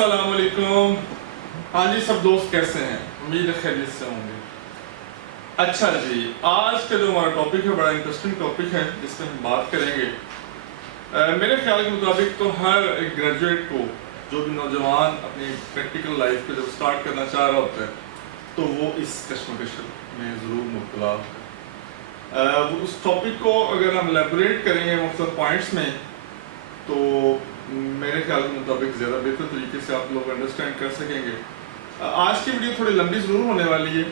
अस्सलाम वालेकुम। हाँ जी, सब दोस्त कैसे हैं? उम्मीद है खैरियत से होंगे। अच्छा जी, आज का जो हमारा टॉपिक है बड़ा इंटरेस्टिंग टॉपिक है जिसमें हम बात करेंगे। मेरे ख्याल के मुताबिक तो हर एक ग्रेजुएट को, जो भी नौजवान अपनी प्रैक्टिकल लाइफ को जब स्टार्ट करना चाह रहा होता है तो वो इस कश्मकश में ज़रूर मुब्तला है। उस टॉपिक को अगर हम एलैबोरेट करेंगे मुख्तलिफ पॉइंट्स में तो मेरे ख्याल के मुताबिक ज़्यादा बेहतर तरीके से आप लोग अंडरस्टैंड कर सकेंगे। आज की वीडियो थोड़ी लंबी ज़रूर होने वाली है,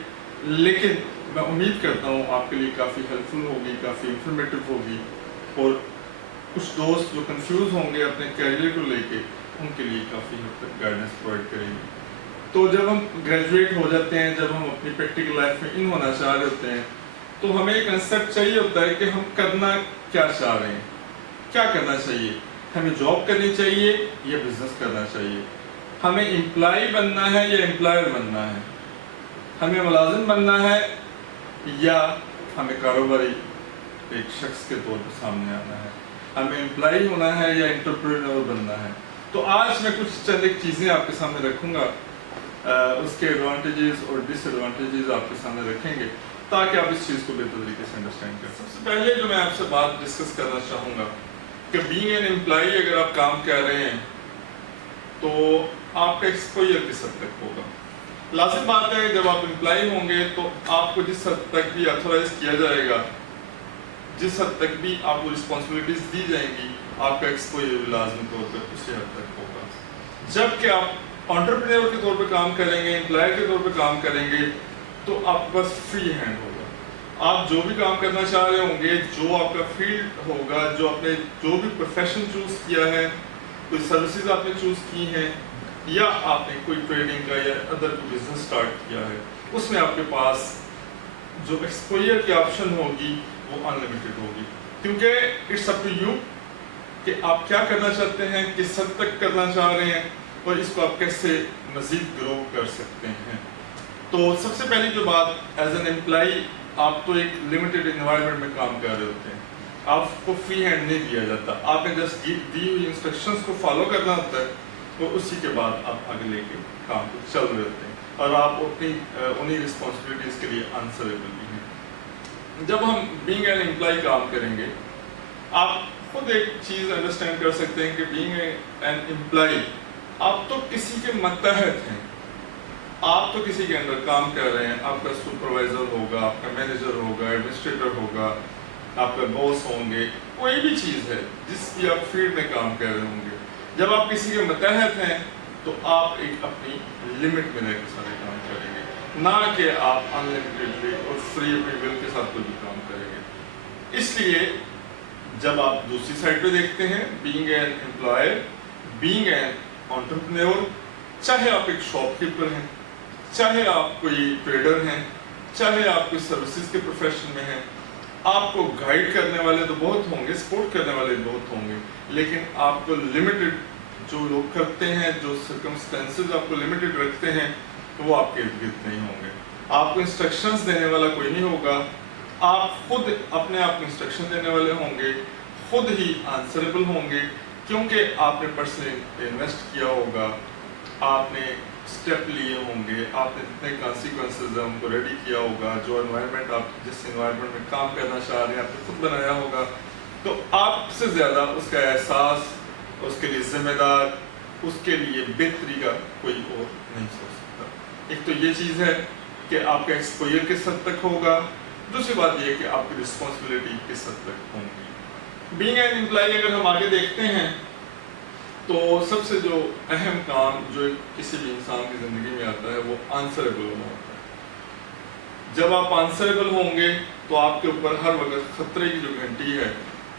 लेकिन मैं उम्मीद करता हूँ आपके लिए काफ़ी हेल्पफुल होगी, काफ़ी इंफॉर्मेटिव होगी और कुछ दोस्त जो कंफ्यूज होंगे अपने कैरियर को लेके उनके लिए काफ़ी हद तक गाइडेंस प्रोवाइड करेंगे। तो जब हम ग्रेजुएट हो जाते हैं, जब हम अपनी प्रैक्टिकल लाइफ में इन होना चाह रहे होते हैं तो हमें एक कंसेप्ट चाहिए होता है कि हम करना क्या चाह रहे हैं, क्या करना चाहिए। हमें जॉब करनी चाहिए या बिजनेस करना चाहिए, हमें एम्प्लॉय बनना है या एम्प्लॉयर बनना है, हमें मुलाजिम बनना है या हमें कारोबारी एक शख्स के तौर पर सामने आना है, हमें एम्प्लॉय होना है या एंटरप्रेन्योर बनना है। तो आज मैं कुछ चंद एक चीज़ें आपके सामने रखूँगा, उसके एडवांटेजेस और डिसएडवांटेजेस आपके सामने रखेंगे ताकि आप इस चीज़ को बेहतर तरीके से अंडरस्टैंड करें। सबसे पहले जो मैं आपसे बात डिस्कस करना चाहूँगा कि बीइंग एन एम्प्लॉय अगर आप काम कर रहे हैं तो आपका एक्सपोजर किस हद तक होगा। लाजिम बात है जब आप एम्प्लॉय होंगे तो आपको जिस हद तक भी ऑथोराइज किया जाएगा, जिस हद तक भी आपको रिस्पॉन्सिबिलिटीज दी जाएंगी, आपका एक्सपोजर भी लाजमी तौर पर उसी हद तक होगा। जबकि आप एंटरप्रेन्योर के तौर पर काम करेंगे, एम्प्लॉय के तौर पर काम करेंगे तो आपके पास फ्री हैंड होगा। आप जो भी काम करना चाह रहे होंगे, जो आपका फील्ड होगा, जो आपने जो भी प्रोफेशन चूज किया है, कोई सर्विसेज आपने चूज की हैं या आपने कोई ट्रेडिंग का या अदर कोई बिजनेस स्टार्ट किया है, उसमें आपके पास जो एक्सपोजर की ऑप्शन होगी वो अनलिमिटेड होगी, क्योंकि इट्स अप टू यू कि आप क्या करना चाहते हैं, किस हद तक करना चाह रहे हैं और इसको आप कैसे मजीद ग्रो कर सकते हैं। तो सबसे पहली जो बात, एज एन एम्प्लॉय आप तो एक लिमिटेड एनवायरनमेंट में काम कर रहे होते हैं, आपको फ्री हैंड नहीं दिया जाता, आपने जस्ट दी हुई इंस्ट्रक्शंस को फॉलो करना होता है तो उसी के बाद आप आगे लेके काम को चल रहे होते हैं और आप अपनी उन्हीं रिस्पॉन्सिबिलिटीज़ के लिए आंसरेबल भी हैं। जब हम बीइंग एन एम्प्लॉय काम करेंगे, आप खुद एक चीज़ अंडरस्टैंड कर सकते हैं कि बीइंग एन एम्प्लॉय आप तो किसी के मतहत हैं, आप तो किसी के अंडर काम कर रहे हैं। आपका सुपरवाइजर होगा, आपका मैनेजर होगा, एडमिनिस्ट्रेटर होगा, आपका बॉस होंगे, कोई भी चीज़ है जिस भी आप फील्ड में काम कर रहे होंगे, जब आप किसी के मतहत हैं तो आप एक अपनी लिमिट में रहकर सारे काम करेंगे, ना कि आप अनलिमिटेडली और फ्री अपनी विल के साथ कोई भी काम करेंगे। इसलिए जब आप दूसरी साइड पे देखते हैं, being an employer, being an entrepreneur, चाहे आप एक शॉपकीपर हैं, चाहे आप कोई ट्रेडर हैं, चाहे आप कोई सर्विसेज के प्रोफेशन में हैं, आपको गाइड करने वाले तो बहुत होंगे, सपोर्ट करने वाले बहुत होंगे, लेकिन आपको लिमिटेड जो लोग करते हैं, जो सर्कमस्टेंसेस आपको लिमिटेड रखते हैं, तो वो आपके इर्द गिर्द नहीं होंगे। आपको इंस्ट्रक्शंस देने वाला कोई नहीं होगा, आप खुद अपने आप को इंस्ट्रक्शन देने वाले होंगे, खुद ही आंसरेबल होंगे, क्योंकि आपने पर्सनली इन्वेस्ट किया होगा, आपने स्टेप लिए होंगे, आपने जितने कॉन्सिक्वेंसेज हैं उनको रेडी किया होगा, जो एनवायरनमेंट आप जिस एनवायरनमेंट में काम करना चाह रहे हैं आपने खुद बनाया होगा, तो आपसे ज़्यादा उसका एहसास, उसके लिए जिम्मेदार, उसके लिए बेहतरी का कोई और नहीं सोच सकता। एक तो ये चीज़ है कि आपका एक्सपोजर किस हद तक होगा, दूसरी बात यह कि आपकी रिस्पॉन्सिबिलिटी किस हद तक होगी। बीइंग एन एम्प्लॉय अगर हम आगे देखते हैं तो सबसे जो अहम काम जो किसी भी इंसान की ज़िंदगी में आता है वो आंसरेबल होना होता है। जब आप आंसरेबल होंगे तो आपके ऊपर हर वक्त खतरे की जो घंटी है,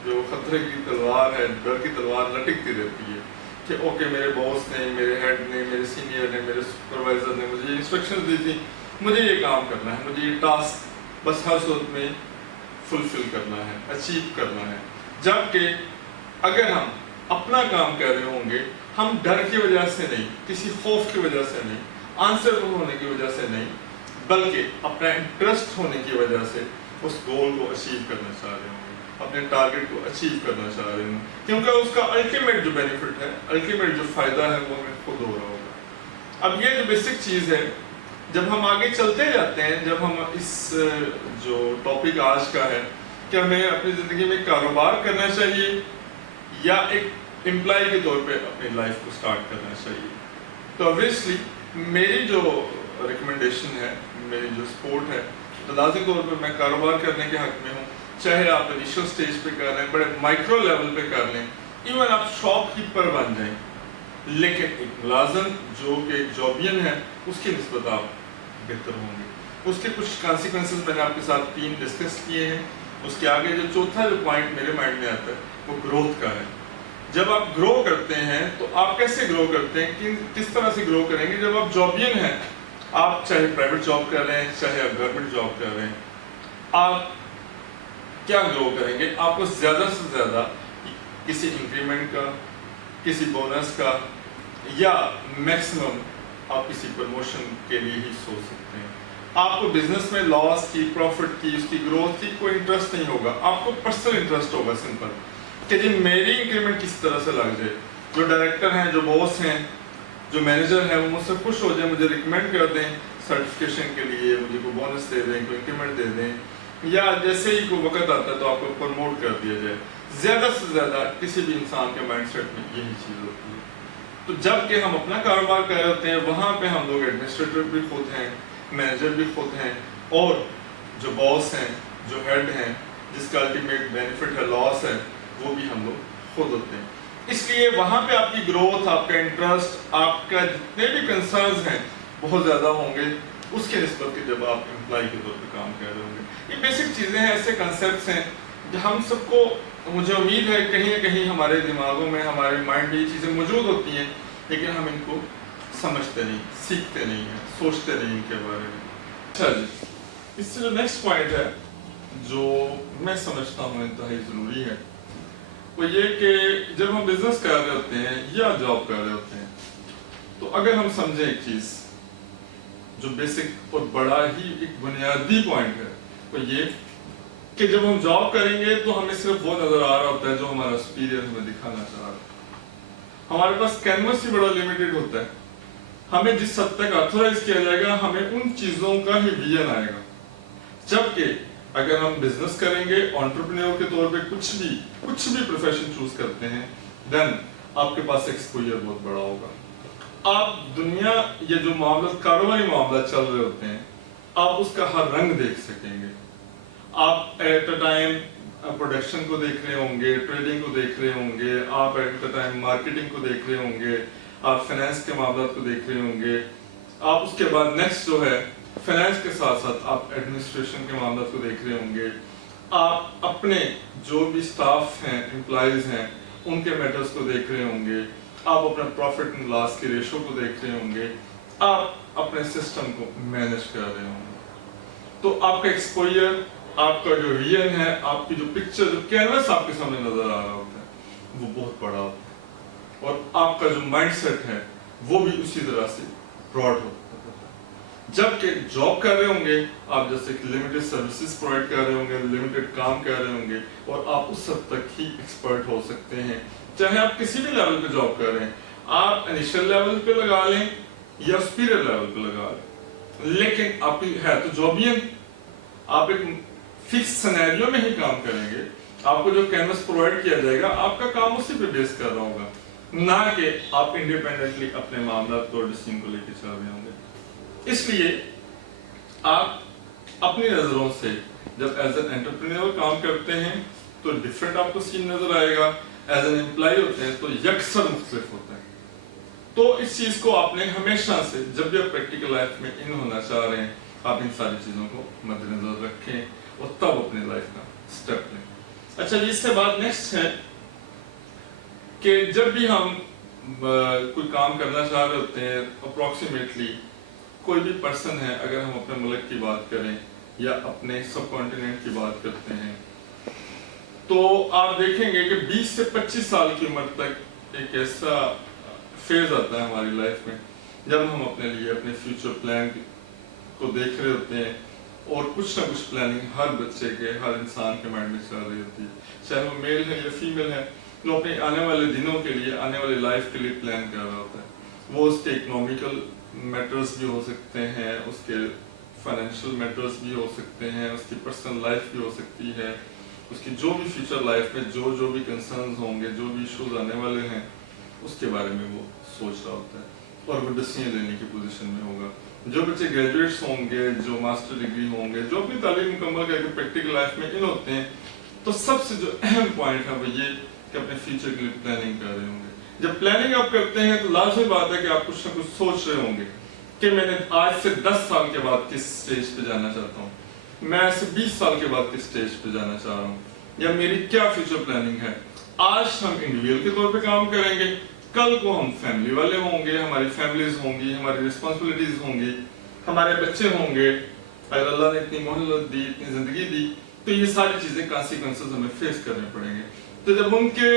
जो खतरे की तलवार है, डर की तलवार लटकती रहती है कि ओके मेरे बॉस ने, मेरे हेड ने, मेरे सीनियर ने, मेरे सुपरवाइजर ने मुझे इंस्ट्रक्शन दी थी, मुझे ये काम करना है, मुझे ये टास्क बस हर सूरत में फुलफिल करना है, अचीव करना है। जबकि अगर हम अपना काम कर रहे होंगे, हम डर की वजह से नहीं, किसी खौफ की वजह से नहीं, आंसरेबल होने की वजह से नहीं, बल्कि अपना इंटरेस्ट होने की वजह से उस गोल को अचीव करना चाह रहे होंगे, अपने टारगेट को अचीव करना चाह रहे होंगे, क्योंकि उसका अल्टीमेट जो बेनिफिट है, अल्टीमेट जो फ़ायदा है वो हमें खुद हो रहा होगा। اب یہ جو بیسک چیز ہے، جب ہم آگے چلتے جاتے ہیں، جب ہم اس جو ٹاپک آج کا ہے کہ ہمیں اپنی زندگی میں کاروبار کرنا چاہیے یا ایک امپلائی کے طور پہ اپنی لائف کو سٹارٹ کرنا چاہیے، تو obviously میری جو ریکمنڈیشن ہے، میری جو سپورٹ ہے، تو لازم طور پہ میں کاروبار کرنے کے حق میں ہوں، چاہے آپ انیشل سٹیج پہ کر لیں، بڑے مائکرو لیول پہ کر لیں، ایون آپ شاپ کیپر بن جائیں، لیکن ایک ملازم جو کہ ایک جابین ہے اس کی نسبت آپ بہتر ہوں گے۔ اس کے کچھ کانسیکوینسز میں نے آپ کے ساتھ 3 ڈسکس کیے ہیں۔ اس کے آگے جو چوتھا جو پوائنٹ میرے مائنڈ میں آتا ہے وہ گروتھ کا ہے۔ جب آپ گرو کرتے ہیں تو آپ کیسے گرو کرتے ہیں، کس طرح سے گرو کریں گے؟ جب آپ جابین ہیں، آپ چاہے پرائیویٹ جاب کر رہے ہیں، چاہے آپ گورنمنٹ جاب کر رہے ہیں، آپ کیا گرو کریں گے؟ آپ کو زیادہ سے زیادہ کسی انکریمنٹ کا، کسی بونس کا، یا میکسیمم آپ کسی پروموشن کے لیے ہی سوچ سکتے ہیں۔ آپ کو بزنس میں لاس کی، پروفٹ کی، اس کی گروتھ کی کوئی انٹرسٹ نہیں ہوگا، آپ کو پرسنل انٹرسٹ ہوگا سمپل، کہ جی میری انکریمنٹ کس طرح سے لگ جائے، جو ڈائریکٹر ہیں، جو باس ہیں، جو مینیجر ہیں، وہ مجھ سے خوش ہو جائیں، مجھے ریکمینڈ کر دیں سرٹیفکیشن کے لیے، مجھے کوئی بونس دے دیں، کوئی انکریمنٹ دے دیں، یا جیسے ہی کوئی وقت آتا ہے تو آپ کو پروموٹ کر دیا جائے۔ زیادہ سے زیادہ کسی بھی انسان کے مائنڈ سیٹ میں یہی چیز ہوتی ہے۔ تو جب کہ ہم اپنا کاروبار کر رہے ہوتے ہیں، وہاں پہ ہم لوگ ایڈمنسٹریٹر بھی خود ہیں، مینیجر بھی خود ہیں، اور جو باس ہیں، جو ہیڈ ہیں، جس کا الٹیمیٹ بینیفٹ ہے، لاس ہے، وہ بھی ہم لوگ خود ہوتے ہیں۔ اس لیے وہاں پہ آپ کی گروتھ، آپ کا انٹرسٹ، آپ کا جتنے بھی کنسرنز ہیں بہت زیادہ ہوں گے اس کے نسبت کے جب آپ امپلائی کے طور پہ کام کر رہے ہوں گے۔ یہ بیسک چیزیں ہیں، ایسے کنسیپٹس ہیں جو ہم سب کو، مجھے امید ہے کہیں نہ کہیں ہمارے دماغوں میں، ہمارے مائنڈ میں یہ چیزیں موجود ہوتی ہیں، لیکن ہم ان کو سمجھتے نہیں، سیکھتے نہیں ہیں، سوچتے نہیں ان کے بارے میں۔ اچھا جی، اس سے جو نیکسٹ پوائنٹ ہے جو میں سمجھتا ہوں انتہائی ضروری ہے، وہ یہ کہ جب ہم بزنس کر رہے ہوتے ہیں یا جاب کر رہے ہوتے ہیں، تو اگر ہم سمجھیں ایک چیز جو بیسک اور بڑا ہی ایک بنیادی پوائنٹ ہے، وہ یہ کہ جب ہم جاب کریں گے تو ہمیں صرف وہ نظر آ رہا ہوتا ہے جو ہمارا سپیریئر ہمیں دکھانا چاہ رہا ہے۔ ہمارے پاس کینوس ہی بڑا لمیٹڈ ہوتا ہے، ہمیں جس حد تک آتھورائز کیا جائے گا ہمیں ان چیزوں کا ہی ویژن آئے گا۔ جبکہ اگر ہم بزنس کریں گے، انٹرپرینور کے طور پہ کچھ بھی پروفیشن چوز کرتے ہیں، دین آپ کے پاس ایکسپوجر بہت بڑا ہوگا۔ آپ دنیا یہ جو معاملات، کاروباری معاملات چل رہے ہوتے ہیں، آپ اس کا ہر رنگ دیکھ سکیں گے۔ آپ ایٹ اے ٹائم پروڈکشن کو دیکھ رہے ہوں گے، ٹریڈنگ کو دیکھ رہے ہوں گے، آپ ایٹ اے ٹائم مارکیٹنگ کو دیکھ رہے ہوں گے، آپ فائنینس کے معاملات کو دیکھ رہے ہوں گے، آپ اس کے بعد نیکسٹ جو ہے فائنینس کے ساتھ ساتھ آپ ایڈمنسٹریشن کے معاملات کو دیکھ رہے ہوں گے، آپ اپنے جو بھی سٹاف ہیں، امپلائیز ہیں، ان کے میٹرز کو دیکھ رہے ہوں گے، آپ اپنا پروفٹ اینڈ لاس کے ریشو کو دیکھ رہے ہوں گے، آپ اپنے سسٹم کو مینیج کر رہے ہوں گے۔ تو آپ کا ایکسپوجر، آپ کا جو ویژن ہے، آپ کی جو پکچر، جو کینوس آپ کے سامنے نظر آ رہا ہوتا ہے، وہ بہت بڑا ہوتا ہے، اور آپ کا جو مائنڈ سیٹ ہے وہ بھی اسی طرح سے براڈ ہوتا ہے۔ جبکہ جاب کر رہے ہوں گے، آپ جیسے لمیٹڈ سروسز پرووائڈ کر رہے ہوں گے، لمیٹڈ کام کر رہے ہوں گے، اور آپ اس حد تک ہی ایکسپرٹ ہو سکتے ہیں، چاہے آپ کسی بھی لیول پہ جاب کر رہے ہیں، آپ انیشل لیول پہ لگا لیں یا سپیریئر لیول پہ لگا لیں، لیکن آپ کی ہے تو جابین، آپ ایک فکس سینیریو میں ہی کام کریں گے، آپ کو جو کینوس پرووائڈ کیا جائے گا آپ کا کام اسی پہ بیس کر رہا ہوگا، نہ کہ آپ انڈیپینڈنٹلی اپنے معاملات کو، ڈسیزن کو لے کے چل رہے ہوں گے۔ اس لیے آپ اپنی نظروں سے جب ایز این انٹرپرینور کام کرتے ہیں تو ڈفرینٹ آپ کو سین نظر آئے گا، ایز این امپلائی ہوتے ہیں تو یکسر مختلف ہوتا ہے۔ تو اس چیز کو آپ نے ہمیشہ سے، جب بھی آپ پریکٹیکل لائف میں ان ہونا چاہ رہے ہیں، آپ ان ساری چیزوں کو مد نظر رکھیں اور تب اپنے لائف کا سٹیپ لیں۔ اچھا جی، اس سے بعد نیکسٹ ہے کہ جب بھی ہم کوئی کام کرنا چاہ رہے ہوتے ہیں، اپروکسیمیٹلی کوئی بھی پرسن ہے، اگر ہم اپنے ملک کی بات کریں یا اپنے سب کانٹیننٹ کی بات کرتے ہیں، تو آپ دیکھیں گے کہ 20 سے 25 سال کی عمر تک ایک ایسا فیز آتا ہے ہماری لائف میں جب ہم اپنے لیے اپنے فیوچر پلان کو دیکھ رہے ہوتے ہیں، اور کچھ نہ کچھ پلاننگ ہر بچے کے، ہر انسان کے مائنڈ میں چل رہی ہوتی ہے، چاہے وہ میل ہے یا فیمیل ہے، وہ اپنے آنے والے دنوں کے لیے، آنے والے لائف کے لیے پلان کر رہا ہوتا ہے۔ وہ اس کے اکنامیکل میٹرز بھی ہو سکتے ہیں، اس کے فائنینشیل میٹرز بھی ہو سکتے ہیں، اس کی پرسنل لائف بھی ہو سکتی ہے، اس کی جو بھی فیوچر لائف میں جو بھی کنسرنز ہوں گے، جو بھی ایشوز آنے والے ہیں، اس کے بارے میں وہ سوچ رہا ہوتا ہے اور وہ ڈیسیژن لینے کی پوزیشن میں ہوگا۔ جو بچے گریجویٹس ہوں گے، جو ماسٹر ڈگری ہوں گے، جو اپنی تعلیم مکمل کر کے پریکٹیکل لائف میں ان ہوتے ہیں، تو سب سے جو اہم پوائنٹ ہے وہ یہ کہ اپنے فیوچر کے لیے پلاننگ کر رہے ہوں گے۔ جب پلاننگ آپ کرتے ہیں تو لازمی بات ہے کہ آپ کچھ نہ کچھ سوچ رہے ہوں گے کہ میں نے آج سے 10 سال کے بعد کس سٹیج پہ جانا چاہتا ہوں، میں آج سے 20 سال کے بعد کس سٹیج پہ جانا چاہ رہا ہوں، یا میری کیا فیوچر پلاننگ ہے۔ آج ہم انڈیویجول کے طور پہ کام کریں گے، کل کو ہم فیملی والے ہوں گے، ہماری فیملیز ہوں گی، ہماری رسپانسبلٹیز ہوں گی، ہمارے بچے ہوں گے، اگر اللہ نے اتنی مہلت دی، اتنی زندگی دی، تو یہ ساری چیزیں کانسیکوینسز ہمیں فیس کرنے پڑیں گے۔ تو جب ان کے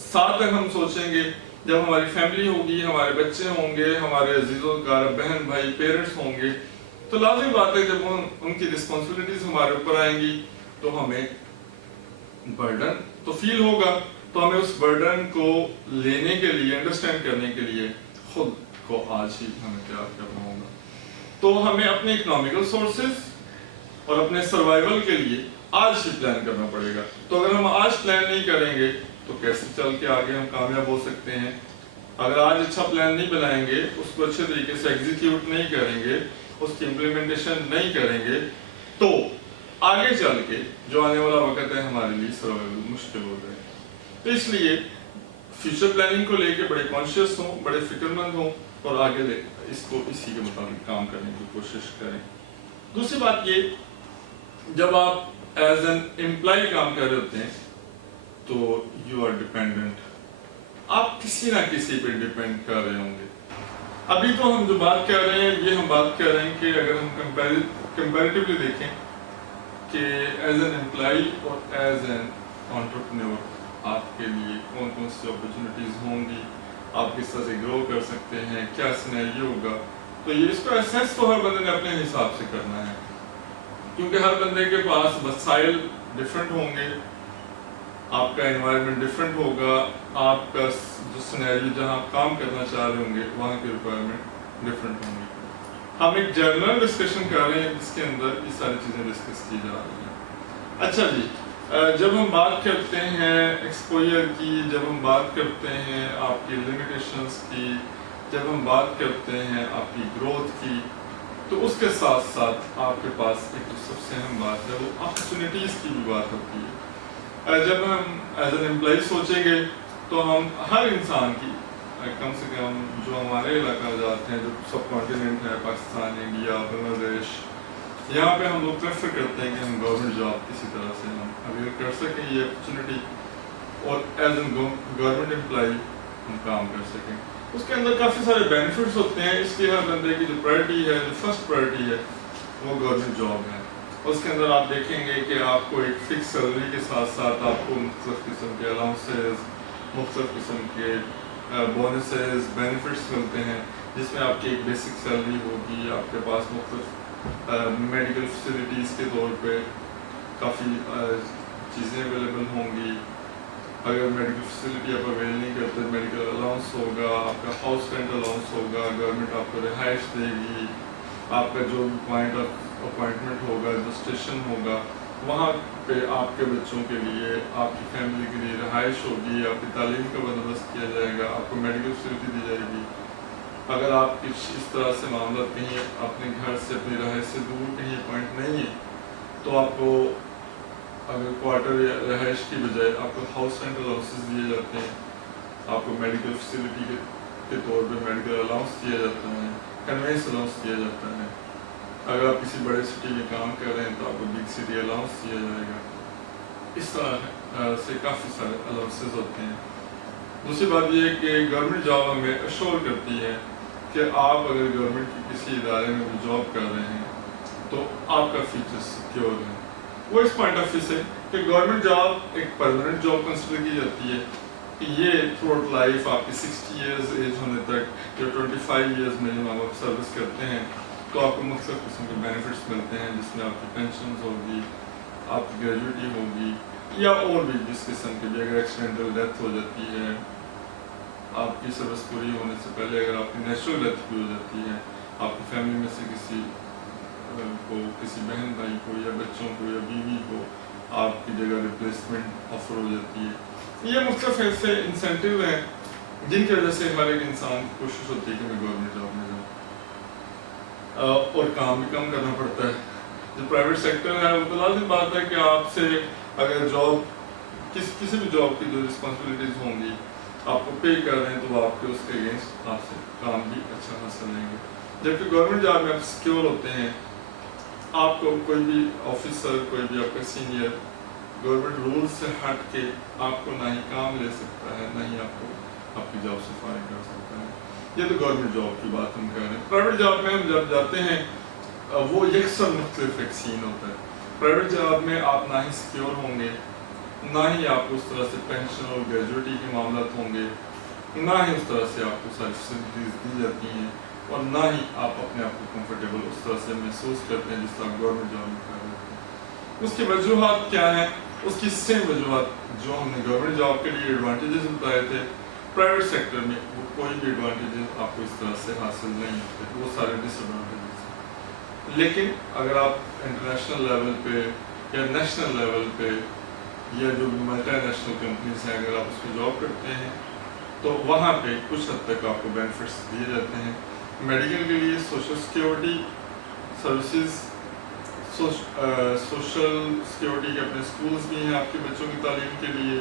ساتھ تک ہم سوچیں گے، جب ہماری فیملی ہوگی، ہمارے بچے ہوں گے، ہمارے عزیز و اقارب بہن بھائی پیرنٹس ہوں گے، تو لازمی بات ہے جب ان کی رسپانسبلٹیز ہمارے اوپر آئیں گی تو ہمیں برڈن تو فیل ہوگا، تو ہمیں اس برڈن کو لینے کے لیے، انڈرسٹینڈ کرنے کے لیے خود کو آج ہی ہمیں تیار کرنا ہوگا۔ تو ہمیں اپنے اکنامیکل سورسز اور اپنے سروائیول کے لیے آج ہی پلان کرنا پڑے گا۔ تو اگر ہم آج پلان نہیں کریں گے تو کیسے چل کے آگے ہم کامیاب ہو سکتے ہیں؟ اگر آج اچھا پلان نہیں بنائیں گے، اس کو اچھے طریقے سے ایگزیکیوٹ نہیں کریں گے، اس کی امپلیمنٹیشن نہیں کریں گے، تو آگے چل کے جو آنے والا وقت ہے ہمارے لیے سروائیول مشکل ہو جائے۔ تو اس لیے فیوچر پلاننگ کو لے کے بڑے کانشیس ہوں، بڑے فکر مند ہوں، اور آگے اس کو اسی کے مطابق کام کرنے کی کوشش کریں۔ دوسری بات یہ، جب آپ ایز این امپلائی کام کر رہے ہوتے ہیں تو یو آر ڈیپینڈنٹ، آپ کسی نہ کسی پہ ڈیپینڈ کر رہے ہوں گے۔ ابھی تو ہم جو بات کر رہے ہیں یہ ہم بات کر رہے ہیں کہ اگر ہم کمپیریٹیولی دیکھیں کہ ایز این امپلائی اور ایز این انٹرپرینور آپ کے لیے کون کون سی اپرچونیٹیز ہوں گی، آپ کس طرح سے گرو کر سکتے ہیں، کیا سینیریو ہوگا، تو یہ اس کو اسیس تو ہر بندے نے اپنے حساب سے کرنا ہے، کیونکہ ہر بندے کے پاس وسائل ڈفرینٹ ہوں گے، آپ کا انوائرمنٹ ڈفرینٹ ہوگا، آپ کا جو سینیریو جہاں آپ کام کرنا چاہ رہے ہوں گے وہاں کی ریکوائرمنٹ ڈفرینٹ ہوں گی۔ ہم ایک جنرل ڈسکشن کر رہے ہیں جس کے اندر یہ ساری چیزیں ڈسکس کی جا رہی ہیں۔ اچھا جی، جب ہم بات کرتے ہیں ایکسپوئر کی، جب ہم بات کرتے ہیں آپ کی لمیٹیشنز کی، جب ہم بات کرتے ہیں آپ کی گروتھ کی، تو اس کے ساتھ ساتھ آپ کے پاس ایک جو سب سے اہم بات ہے وہ اپرچونیٹیز کی بھی بات ہوتی ہے۔ جب ہم ایز این امپلائی سوچیں گے تو ہم ہر انسان کی کم سے کم جو ہمارے علاقہ جات ہیں، جو سب کانٹیننٹ ہے، پاکستان، انڈیا، بنگلہ دیش، یہاں پہ ہم لوگ پریفر کرتے ہیں کہ ہم گورنمنٹ جاب کسی طرح سے ہم اویئر کر سکیں یہ اپرچونیٹی، اور ایز این گورنمنٹ امپلائی ہم کام کر سکیں۔ اس کے اندر کافی سارے بینیفٹس ہوتے ہیں، اس لیے ہر بندے کی جو پرائرٹی ہے، جو فرسٹ پرائرٹی ہے وہ گورنمنٹ جاب ہے۔ اس کے اندر آپ دیکھیں گے کہ آپ کو ایک فکس سیلری کے ساتھ ساتھ آپ کو مختلف قسم کے الاؤنسز، مختلف قسم کے بونسز، بینیفٹس ملتے ہیں، جس میں آپ کی ایک بیسک سیلری ہوگی، آپ کے پاس مختلف میڈیکل فیسلٹیز کے طور پہ کافی چیزیں اویلیبل ہوں گی۔ اگر میڈیکل فیسلٹی آپ اویل نہیں کرتے، میڈیکل الاؤنس ہوگا، آپ کا ہاؤس رینٹ الاؤنس ہوگا، گورنمنٹ آپ کو رہائش دے گی، آپ کا جو پوائنٹ آف اپوائنٹمنٹ ہوگا، جو اسٹیشن ہوگا، وہاں پہ آپ کے بچوں کے لیے، آپ کی فیملی کے لیے رہائش ہوگی، آپ کی تعلیم کا بندوبست کیا جائے گا، آپ کو میڈیکل فیسلٹی دی جائے گی۔ اگر آپ کچھ اس طرح سے معاملات کہیں اپنے گھر سے، اپنی رہائش سے دور کہیں اپوائنٹ نہیں ہے، تو آپ کو اگر کوارٹر یا رہائش کی بجائے آپ کو ہاؤس رینٹ الاؤنسز دیے جاتے ہیں، آپ کو میڈیکل فیسلٹی کے طور پہ میڈیکل الاؤنس دیا جاتا ہے، کنوینس الاؤنس دیا جاتا ہے۔ اگر آپ کسی بڑے سٹی میں کام کر رہے ہیں تو آپ کو بگ سٹی الاؤنس دیا جائے گا۔ اس طرح سے کافی سارے الاؤنسز ہوتے ہیں۔ دوسری بات یہ ہے کہ گورنمنٹ جاب ہمیں اشور کرتی ہے کہ آپ اگر گورنمنٹ کی کسی ادارے میں بھی جاب کر رہے ہیں تو آپ کا فیوچر سیکیور ہے۔ وہ اس پوائنٹ آف ویو سے کہ گورنمنٹ جاب ایک پرماننٹ جاب کنسیڈر کی جاتی ہے کہ یہ تھرو آؤٹ لائف آپ کی 60 ایئرز ایج ہونے تک یا 25 ایئرز میں جب آپ سروس کرتے ہیں تو آپ کو مختلف قسم کے بینیفٹس ملتے ہیں، جس میں آپ کی پینشنز ہوگی، آپ کی گریجویٹی ہوگی، یا اور بھی جس قسم کی بھی اگر ایکسیڈنٹل ڈیتھ ہو جاتی ہے आपकी सर्विस पूरी होने से पहले अगर आपकी नेचुरल डेथ भी हो जाती है, आपकी फैमिली में से किसी को, किसी बहन भाई को या बच्चों को या बीवी को आपकी जगह रिप्लेसमेंट ऑफर हो जाती है। ये मुख्तलिफ ऐसे इंसेंटिव हैं जिनकी वजह से हर एक इंसान की कोशिश होती है कि मैं गवर्नमेंट जॉब में जाऊँ, और काम भी कम करना पड़ता है। जो प्राइवेट सेक्टर है वो तो लाज़िम बात है कि आपसे अगर जॉब किसी भी जॉब की जो रिस्पॉन्सिबिलिटीज़ होंगी आपको पे कर रहे हैं तो वो आपके उसके अगेंस्ट आपसे काम भी अच्छा खासा लेंगे। जबकि गवर्नमेंट जॉब में आप सिक्योर होते हैं, आपको कोई भी ऑफिसर, कोई भी आपका सीनियर गवर्नमेंट रूल्स से हट के आपको ना ही काम ले सकता है, ना ही आपको आपकी जॉब से फारिग कर सकता है। ये तो गवर्नमेंट जॉब की बात हम कर रहे हैं। प्राइवेट जॉब में हम जब जाते हैं वो यकसर मुख्तलिफ एक सीन होता है। प्राइवेट जॉब में आप ना ही सिक्योर होंगे, ना ही आपको उस तरह से पेंशन और ग्रेजुएटी के मामला होंगे, ना ही उस तरह से आपको सारी फैसिलिटीज दी जाती हैं, और ना ही आप अपने आप को कंफर्टेबल उस तरह से महसूस करते हैं जिस तरह गवर्नमेंट जॉब में कर रहे हैं। उसकी वजूहत क्या है? उसकी सेम वजूहत जो हमने गवर्नमेंट जॉब के लिए एडवांटेजेस बताए थे, प्राइवेट सेक्टर में वो कोई भी एडवांटेजेस आपको इस तरह से हासिल नहीं होते, वो सारे डिसएडवांटेजेस हैं। लेकिन अगर आप इंटरनेशनल लेवल पे या नेशनल लेवल पे या जो मल्टीनेशनल कंपनीज हैं, अगर आप उसमें जॉब करते हैं तो वहाँ पे कुछ हद तक आपको बेनिफिट्स दिए जाते हैं। मेडिकल के लिए social security services, social security के अपने स्कूल्स भी हैं आपके बच्चों की तालीम के लिए,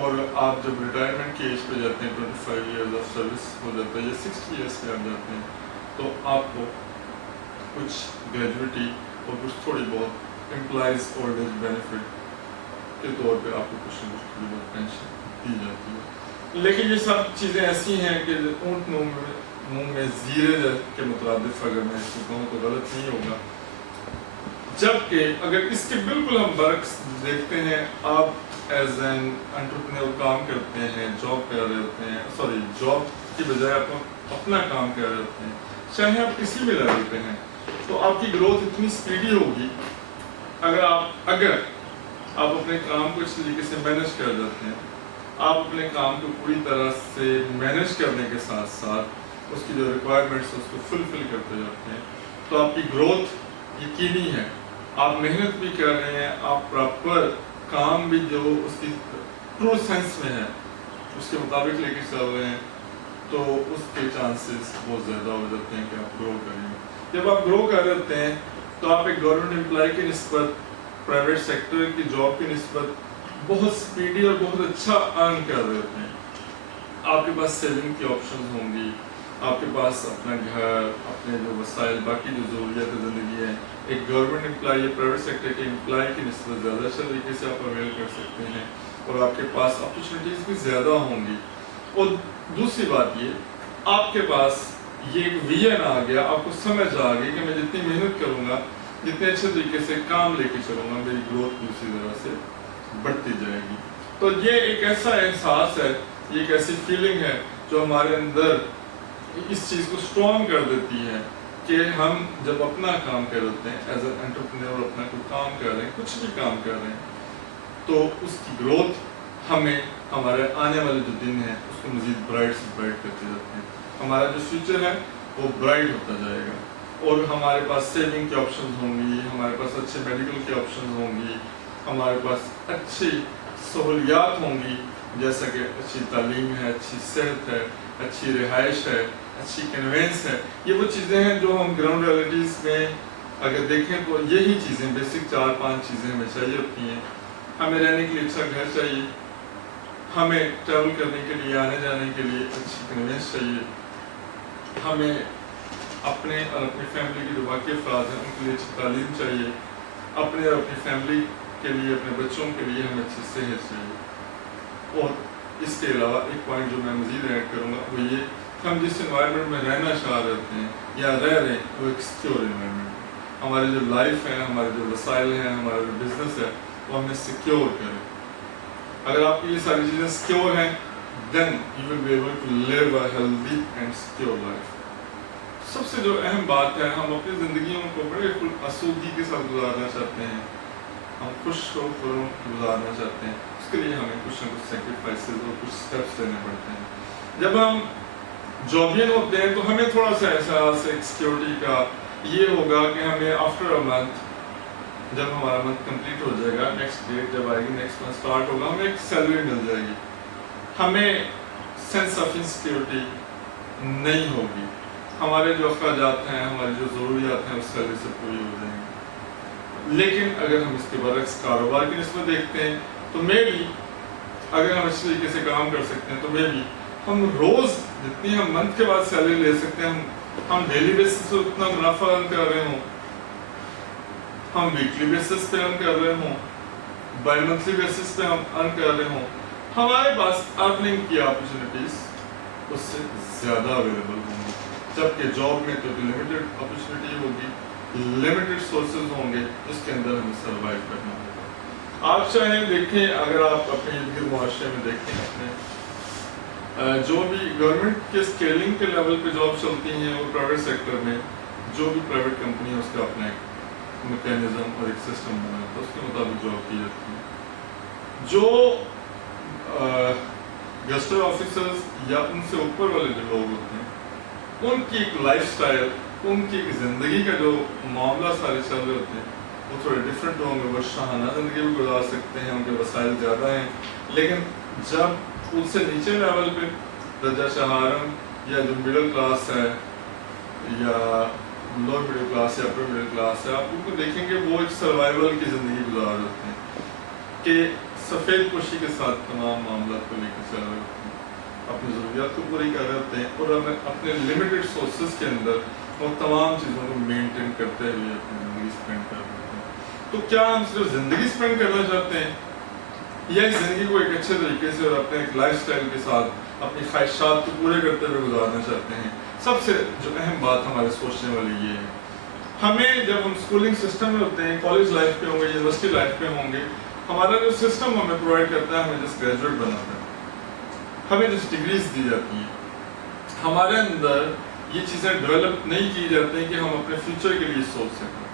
और आप जब रिटायरमेंट के एज पे जाते हैं 25 ईयर्स ऑफ सर्विस हो जाता है या 60 ईयर्स पे आप जाते हैं तो आपको कुछ ग्रेजुएटी और कुछ थोड़ी बहुत एम्प्लॉइज ओल्ड एज बेनिफिट के तौर पे आपको कुछ न कुछ थोड़ी बहुत पेंशन दी जाती है। लेकिन ये सब चीज़ें ऐसी हैं कि ऊँट मुँह में जीरे के मुताबिक अगर मैं इसको कहूँ तो गलत नहीं होगा। जबकि अगर इसके बिल्कुल हम बरक्स देखते हैं, आप एज एन एंटरप्रेन्योर काम करते हैं, जॉब कर रहे होते हैं, सॉरी जॉब की बजाय आप अपना काम कर रहे होते हैं, चाहे आप किसी भी लेवल पे हैं, तो आपकी ग्रोथ इतनी स्पीडी होगी अगर आप अपने काम को इस तरीके से मैनेज कर जाते हैं, आप अपने काम को पूरी तरह से मैनेज करने के साथ साथ उसकी जो रिक्वायरमेंट्स है उसको फुलफिल करते जाते हैं, तो आपकी ग्रोथ यकीनी है। आप मेहनत भी कर रहे हैं, आप प्रॉपर काम भी जो उसकी ट्रू सेंस में है उसके मुताबिक लेके चल रहे हैं, तो उसके चांसेस बहुत ज़्यादा हो जाते हैं कि आप ग्रो करेंगे। जब आप ग्रो कर रहे होते हैं तो आप एक गवर्नमेंट एम्प्लॉय की निस्बत प्राइवेट सेक्टर की जॉब की निस्बत बहुत स्पीडी और बहुत अच्छा अर्न कर रहे होते हैं। आपके पास सेविंग की ऑप्शन होंगी, आपके पास अपना घर, अपने जो वसाइल, बाकी जो ज़रूरियात ज़िंदगी है, एक गवर्नमेंट एम्प्लॉय या प्राइवेट सेक्टर के एम्प्लॉय की निस्बत ज़्यादा अच्छे तरीके से आप अवेल कर सकते हैं, और आपके पास अपॉर्चुनिटीज़ भी ज़्यादा होंगी। और दूसरी बात ये, आपके पास ये एक विजन आ गया, आपको समझ आ गई कि मैं जितनी मेहनत करूँगा, जितने अच्छे तरीके से काम लेके चलूँगा, मेरी ग्रोथ दूसरी तरह से बढ़ती जाएगी। तो ये एक ऐसा एहसास है, ये एक ऐसी फीलिंग है जो हमारे अंदर इस चीज़ को स्ट्रॉन्ग कर देती है कि हम जब अपना काम कर रहे हैं एज एन एंटरप्रेन्योर, अपना कोई काम कर रहे हैं, कुछ भी काम कर रहे हैं, तो उसकी ग्रोथ हमें हमारे आने वाले जो दिन हैं उसको मज़ीद ब्राइट से ब्राइट करते जाते हैं। हमारा जो फ्यूचर है वो ब्राइट होता जाएगा, और हमारे पास सेविंग की ऑप्शन होंगी, हमारे पास अच्छे मेडिकल की ऑप्शन होंगी, हमारे पास अच्छी सहूलियात होंगी, जैसा कि अच्छी तालीम है, अच्छी सेहत है, अच्छी रिहाइश है, अच्छी कन्वेंस है। ये वो चीज़ें हैं जो हम ग्राउंड रियलिटीज़ में अगर देखें तो यही चीज़ें बेसिक 4-5 चीज़ें हमें चाहिए होती हैं। हमें रहने के लिए अच्छा घर चाहिए, हमें ट्रैवल करने के लिए, आने जाने के लिए अच्छी कन्वेंस चाहिए, हमें अपने और अपनी फैमिली की जो बाकी अफराद हैं उनके लिए अच्छी तालीम चाहिए, अपने और अपनी फैमिली के लिए, अपने बच्चों के लिए हमें अच्छी सेहत चाहिए। और इसके अलावा एक पॉइंट जो मैं मज़ीद ऐड करूँगा वो ये, हम जिस इन्वायरमेंट में रहना चाह रहे होते हैं या रह रहे हैं वो एक सिक्योर इन्वायरमेंट है। हमारी जो लाइफ है, हमारे जो वसाइल हैं, हमारा जो बिजनेस है वो हमें सिक्योर करें। अगर आपकी ये सारी चीज़ें सिक्योर हैं then you will be able to live a healthy and secure life. सबसे जो अहम बात है, हम अपनी ज़िंदगियों को बड़े आसूदगी के साथ गुजारना चाहते हैं, हम खुश गुजारना चाहते हैं, उसके लिए हमें कुछ ना कुछ सेक्रीफाइसेस और कुछ स्टेप्स लेने पड़ते हैं। जब हम जॉबियन होते हैं तो हमें थोड़ा सा एहसास है सिक्योरिटी का ये होगा कि हमें आफ्टर अ मंथ, जब हमारा मंथ कंप्लीट हो जाएगा, नेक्स्ट डेट जब आएगी, नेक्स्ट मंथ स्टार्ट होगा, हमें एक सैलरी मिल जाएगी, हमें सेंस ऑफ इनसिक्योरिटी नहीं होगी, हमारे जो अखराजात हैं, हमारी जो ज़रूरियात हैं उस सैलरी से पूरी हो जाएंगी। लेकिन अगर हम इसके बरक्स कारोबार की निस्बत देखते हैं तो मे भी अगर हम इस तरीके से काम कर सकते हैं तो मे भी हम रोज़ जितनी हम मंथ के बाद सैलरी ले सकते हैं, हम डेली बेसिस पे उतना मुनाफा अर्न कर रहे हों, हम वीकली बेसिस पे अर्न कर रहे हों, बाई मंथली बेसिस पे हम अर्न कर रहे हों, हमारे पास अर्निंग की अपॉर्चुनिटीज़ उससे ज़्यादा अवेलेबल होंगी। जबकि जॉब में तो लिमिटेड अपॉर्चुनिटी होगी, लिमिटेड सोर्सेज होंगे जिसके अंदर हमें सर्वाइव करना होगा। आप चाहे देखें, अगर आप अपने इर्द मुआशरे में देखें, अपने जो भी गवर्नमेंट के स्केलिंग के लेवल पे जॉब चलती हैं और प्राइवेट सेक्टर में जो भी प्राइवेट कंपनी है उसका अपना एक मैकेनिज्म और एक सिस्टम बना है, तो उसके मुताबिक जॉब की जाती है। जो गेस्टर ऑफिसर्स या उनसे ऊपर वाले जो लोग होते हैं उनकी एक लाइफस्टाइल, उनकी एक ज़िंदगी का जो मामला सारे चल रहे होते हैं वो थोड़े डिफरेंट होंगे। वो शाहाना ज़िंदगी भी गुजार सकते हैं, उनके वसाइल ज़्यादा हैं, लेकिन जब उससे नीचे लेवल पे दर्जा शहारम या जो मिडिल क्लास है या लोअर मिडिल क्लास या अपर मिडिल क्लास है, आप उनको देखेंगे वो एक सर्वाइवल की ज़िंदगी गुजार होते हैं कि सफ़ेद पोशी के साथ तमाम मामला को लेकर चल रहे होते हैं, अपनी ज़रूरियात को पूरी कर रहे होते हैं और अपने लिमिटेड सोर्सेज के अंदर वो तमाम चीज़ों को मेंटेन करते हुए अपनी ज़िंदगी स्पेंड कर रहे हैं। तो क्या हम सिर्फ ज़िंदगी स्पेंड करना चाहते हैं या इस ज़िंदगी को एक अच्छे तरीके से और अपने एक लाइफस्टाइल के साथ अपनी ख्वाहिशात को पूरे करते हुए गुजारना चाहते हैं? सबसे जो अहम बात हमारे सोचने वाली ये है, हमें जब हम स्कूलिंग सिस्टम में होते हैं, कॉलेज लाइफ पे होंगे, यूनिवर्सिटी लाइफ पे होंगे, हमारा जो सिस्टम हमें प्रोवाइड करता है, हमें जिस ग्रेजुएट बनाता है, हमें जिस डिग्रीज दी जाती हैं, हमारे अंदर ये चीज़ें डेवलप नहीं की जाती हैं कि हम अपने फ्यूचर के लिए सोच सकें,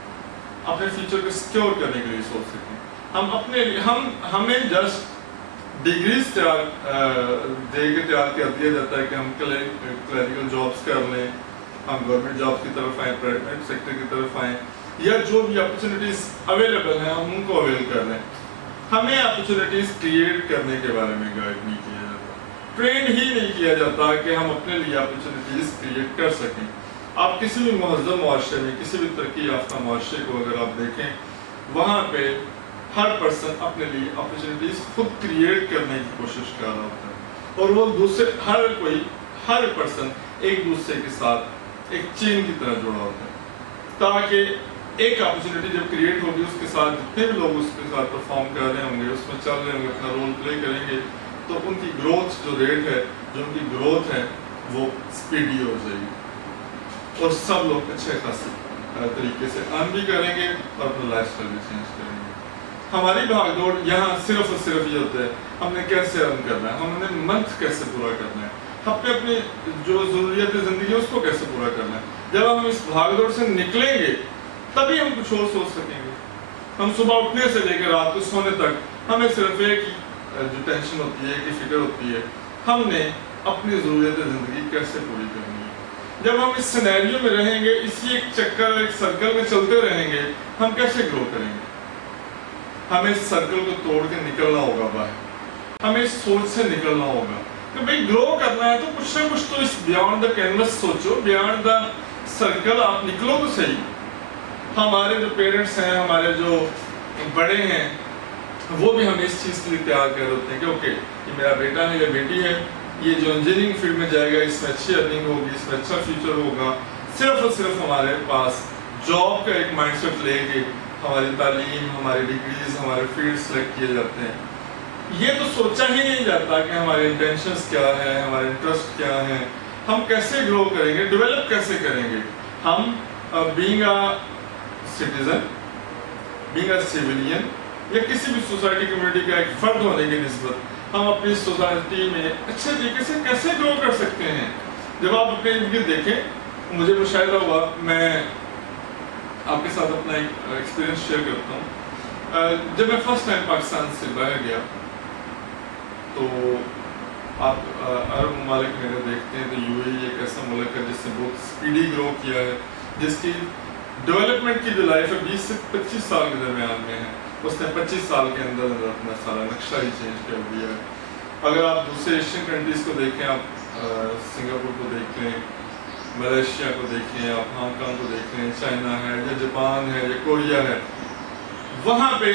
अपने फ्यूचर को सिक्योर करने के लिए सोच सकें। हमें जस्ट डिग्रीज दे के तैयार कर दिया जाता है कि हम क्लरिकल जॉब्स कर लें, हम गवर्नमेंट जॉब्स की तरफ आएँ, प्राइवेट सेक्टर की तरफ आएँ, या जो भी अपॉर्चुनिटीज़ अवेलेबल हैं हम उनको अवेल कर लें। हमें अपॉर्चुनिटीज़ क्रिएट करने के बारे में गाइड नहीं किया जाता, ट्रेन ही नहीं किया जाता कि हम अपने लिए अपॉर्चुनिटीज़ क्रिएट कर सकें। आप किसी भी महज़ब मुआशरे में, किसी भी तरक्की याफ्ता मुआशरे को अगर आप देखें, वहाँ पे हर पर्सन अपने लिए अपॉर्चुनिटीज़ खुद क्रिएट करने की कोशिश कर रहा होता है और वो दूसरे हर पर्सन एक दूसरे के साथ एक चेन की तरह जुड़ा होता है, ताकि एक अपॉर्चुनिटी जब क्रिएट होगी उसके साथ जितने भी लोग उसके साथ परफॉर्म कर रहे होंगे, उसमें चल रहे होंगे, अपना रोल प्ले करेंगे, तो उनकी ग्रोथ जो रेट है, जो उनकी ग्रोथ है वो स्पीडी हो जाएगी और सब लोग अच्छे खासे तरीके से अर्न भी करेंगे और अपना लाइफ स्टाइल भी चेंज करेंगे। हमारी भागदौड़ यहाँ सिर्फ और सिर्फ ये होता है हमने कैसे अर्न करना है, हमने मंथ कैसे पूरा करना है, हमें अपनी जो ज़रूरियात ज़िंदगी है उसको कैसे पूरा करना है। जब हम इस भागदौड़ से निकलेंगे तभी हम कुछ और सोच सकेंगे। हम सुबह उठने से लेकर रात को सोने तक हमें सिर्फ एक जो टेंशन होती है, एक फिक्र होती है, हमने अपनी ज़रूरियात ज़िंदगी कैसे पूरी करनी है। जब हम इस सिनेरियो में रहेंगे, इसी एक चक्कर, एक सर्कल में चलते रहेंगे, हम कैसे ग्रो करेंगे? हमें इस सर्कल को तोड़ के निकलना होगा बाहर, हमें इस सोच से निकलना होगा कि भाई ग्रो करना है तो कुछ ना कुछ तो इस बियॉन्ड द कैनवस सोचो, बियॉन्ड द सर्कल आप निकलो तो सही। हमारे जो पेरेंट्स हैं, हमारे जो बड़े हैं, वो भी हमें इस चीज़ के लिए तैयार कर होते हैं कि ओके ये मेरा बेटा है या बेटी है, ये जो इंजीनियरिंग फील्ड में जाएगा इसमें अच्छी अर्निंग होगी, इसमें अच्छा फ्यूचर होगा। सिर्फ और सिर्फ हमारे पास जॉब का एक माइंडसेट लेके हमारी तालीम, हमारी डिग्रीज, हमारे फील्ड सेलेक्ट किए जाते हैं। ये तो सोचा ही नहीं जाता कि हमारे इंटेंशंस क्या है, हमारे इंटरेस्ट क्या हैं, हम कैसे ग्रो करेंगे, डेवलप कैसे करेंगे। हम being a citizen, being a civilian या किसी भी सोसाइटी कम्युनिटी का एक फर्द होने की निस्बत हम अपनी सोसाइटी में अच्छे तरीके से कैसे ग्रो कर सकते हैं। जब आप अपने इर्द देखें, मुझे मुशाहिदा हुआ, मैं आपके साथ अपना एक एक्सपीरियंस शेयर करता हूँ। जब मैं फर्स्ट टाइम पाकिस्तान से बाहर गया तो آپ عرب ممالک میں دیکھتے ہیں تو UAE ایک ایسا ملک ہے جس نے بہت سپیڈی گرو کیا ہے، جس کی ڈیولپمنٹ کی جو لائف ہے 20 سے 25 سال کے درمیان میں ہے، اس نے 25 سال کے اندر اندر اپنا سارا نقشہ ہی چینج کر دیا ہے۔ اگر آپ دوسرے ایشین کنٹریز کو دیکھیں، آپ سنگاپور کو دیکھ لیں، ملیشیا کو دیکھیں، آپ ہانگ کانگ کو دیکھ لیں، چائنا ہے یا جاپان ہے یا کوریا ہے، وہاں پہ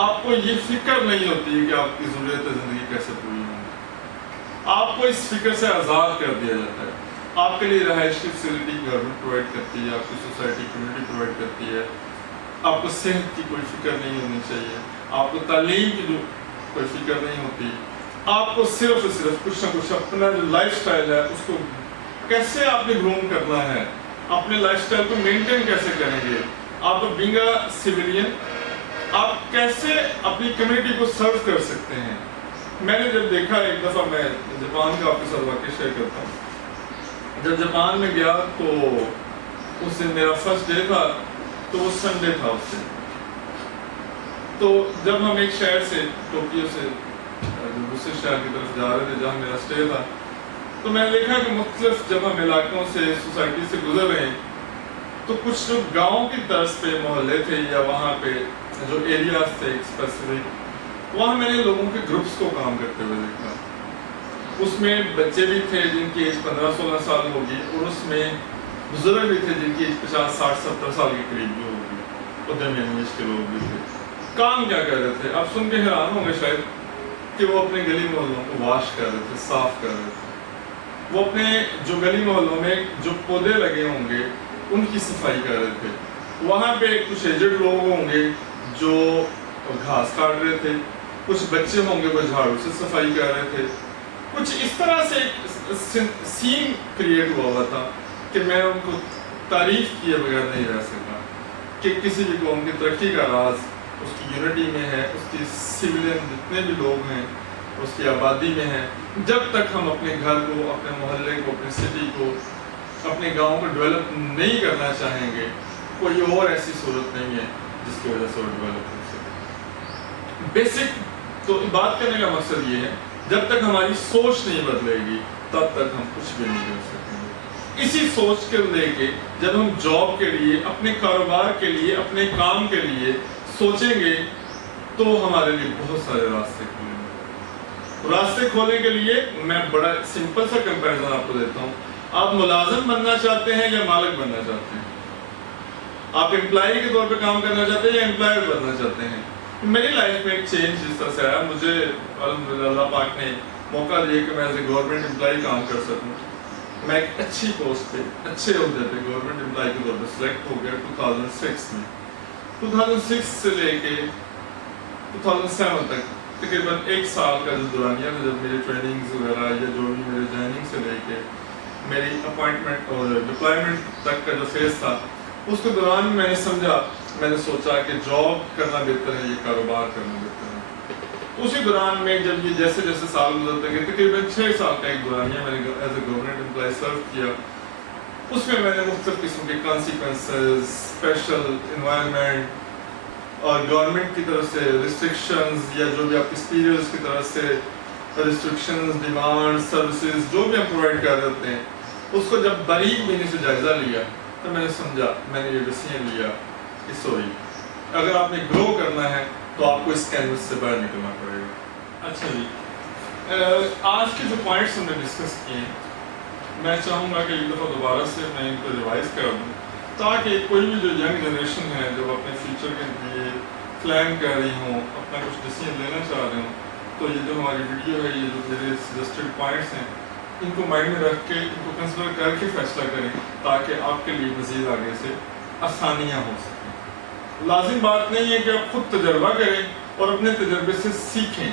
آپ کو یہ فکر نہیں ہوتی ہے کہ آپ کی ضرورت زندگی کیسے پوری ہوں، آپ کو اس فکر سے آزاد کر دیا جاتا ہے۔ آپ کے لیے رہائش کی فیسلٹی گورنمنٹ پرووائڈ کرتی ہے، آپ کی سوسائٹی کمیونٹی پرووائڈ کرتی ہے، آپ کو صحت کی کوئی فکر نہیں ہونی چاہیے، آپ کو تعلیم کی جو کوئی فکر نہیں ہوتی، آپ کو صرف اور صرف کچھ نہ کچھ اپنا جو لائف سٹائل ہے اس کو کیسے آپ نے گروم کرنا ہے، اپنے لائف سٹائل کو مینٹین کیسے کریں گے، آپ بینگ اے سویلین آپ کیسے اپنی کمیونٹی کو سرو کر سکتے ہیں۔ میں نے جب دیکھا، ایک دفعہ میں جاپان کا آپ کے ساتھ واقعہ شیئر کرتا ہوں، جب جاپان میں گیا تو اس دن میرا فرسٹ ڈے تھا، تو وہ سنڈے تھا اس دن، تو جب ہم ایک شہر سے ٹوکیو سے دوسرے شہر کی طرف جا رہے تھے جہاں میرا اسٹے تھا، تو میں نے دیکھا کہ مختلف جب ہم علاقوں سے سوسائٹی سے گزر رہے ہیں تو کچھ جو گاؤں کی طرز پہ محلے تھے یا وہاں پہ جو ایریاز تھے اسپیسیفک، وہاں میں نے لوگوں کے گروپس کو کام کرتے ہوئے دیکھا۔ اس میں بچے بھی تھے جن کی ایج 15-16 سال ہوگی، اور اس میں بزرگ بھی تھے جن کی ایج 50-60-70 سال کے قریب بھی ہوگی، اور درمیانی ایج کے لوگ بھی تھے۔ کام کیا کر رہے تھے؟ آپ سن کے حیران ہوں گے شاید کہ وہ اپنے گلی محلوں کو واش کر رہے تھے، صاف کر رہے تھے، وہ اپنے جو گلی محلوں میں جو پودے لگے ہوں گے ان کی صفائی کر رہے تھے، وہاں پہ کچھ ایجڈ لوگ ہوں گے جو گھاس کاٹ رہے تھے، کچھ بچے ہوں گے وہ جھاڑو سے صفائی کر رہے تھے۔ کچھ اس طرح سے ایک سین کریٹ ہوا تھا کہ میں ان کو تعریف کیے بغیر نہیں رہ سکتا کہ کسی بھی قوم کی ترقی کا راز اس کی یونٹی میں ہے، اس کی سویلین جتنے بھی لوگ ہیں اس کی آبادی میں ہے۔ جب تک ہم اپنے گھر کو، اپنے محلے کو، اپنے سٹی کو، اپنے گاؤں کو ڈیولپ نہیں کرنا چاہیں گے، کوئی اور ایسی صورت نہیں ہے جس کی وجہ سے وہ ڈیولپ ہو سکے۔ بیسک تو بات کرنے کا مقصد یہ ہے، جب تک ہماری سوچ نہیں بدلے گی تب تک ہم کچھ بھی نہیں کر سکیں گے۔ اسی سوچ کے لے کے جب ہم جاب کے لیے، اپنے کاروبار کے لیے، اپنے کام کے لیے سوچیں گے تو ہمارے لیے بہت سارے راستے کھولیں گے۔ راستے کھولنے کے لیے میں بڑا سمپل سا کمپیریزن آپ کو دیتا ہوں۔ آپ ملازم بننا چاہتے ہیں یا مالک بننا چاہتے ہیں؟ آپ امپلائی کے طور پہ کام کرنا چاہتے ہیں یا امپلائر بننا چاہتے ہیں؟ میری لائف میں ایک چینج جس طرح سے آیا، مجھے الحمدللہ اللہ پاک نے موقع دیا کہ میں ایز اے گورنمنٹ امپلائی کام کر سکوں۔ میں ایک اچھی پوسٹ پہ، اچھے عہدے پہ گورنمنٹ امپلائی کے طور پہ سلیکٹ ہو گیا 2006 میں۔ 2006 سے لے کے 2007 تک تقریباً ایک سال کا جو دورانیہ تھا، جب میری ٹریننگز وغیرہ یا جو بھی میرے جوائننگ سے لے کے میری اپوائنٹمنٹ اور ڈپلائمنٹ تک کا جو فیز تھا، اس کے دوران میں نے سمجھا، میں نے سوچا کہ جاب کرنا بہتر ہے یا کاروبار کرنا بہتر ہے۔ اسی دوران میں جب یہ جیسے جیسے سال گزرتے گئے، تقریباً 6 سال کا ایک دورانیہ میں نے ایز اے گورنمنٹ امپلائی سرو کیا۔ اس میں نے مختلف قسم کے کانسیکوینسز، اسپیشل انوائرمنٹ اور گورنمنٹ کی طرف سے ریسٹرکشنز یا جو بھی آپ کی سپیریئرز کی طرف سے ریسٹرکشنز، ڈیمانڈ، سروسز جو بھی ہم پرووائڈ کر رہے ہوتے ہیں، اس کو جب باریک بینی سے جائزہ لیا تو میں نے سمجھا، میں نے یہ ڈیسیژن لیا کہ سوری، اگر آپ نے گرو کرنا ہے تو آپ کو اس کینوس سے باہر نکلنا پڑے گا۔ اچھا جی، آج کے جو پوائنٹس ہم نے ڈسکس کیے ہیں، میں چاہوں گا کہ ایک دفعہ دوبارہ سے میں ان کو ریوائز کر دوں، تاکہ کوئی بھی جو ینگ جنریشن ہے جب اپنے فیوچر کے لیے پلان کر رہی ہوں، اپنا کچھ ڈیسیژن لینا چاہ رہے ہوں، تو یہ جو ہماری ویڈیو ہے، یہ جو میرے سجسٹڈ پوائنٹس ہیں، ان کو مائنڈ میں رکھ کے، ان کو کنسیڈر کر کے فیصلہ کریں، تاکہ آپ کے لیے مزید آگے سے آسانیاں ہو سکیں۔ لازم بات نہیں ہے کہ آپ خود تجربہ کریں اور اپنے تجربے سے سیکھیں۔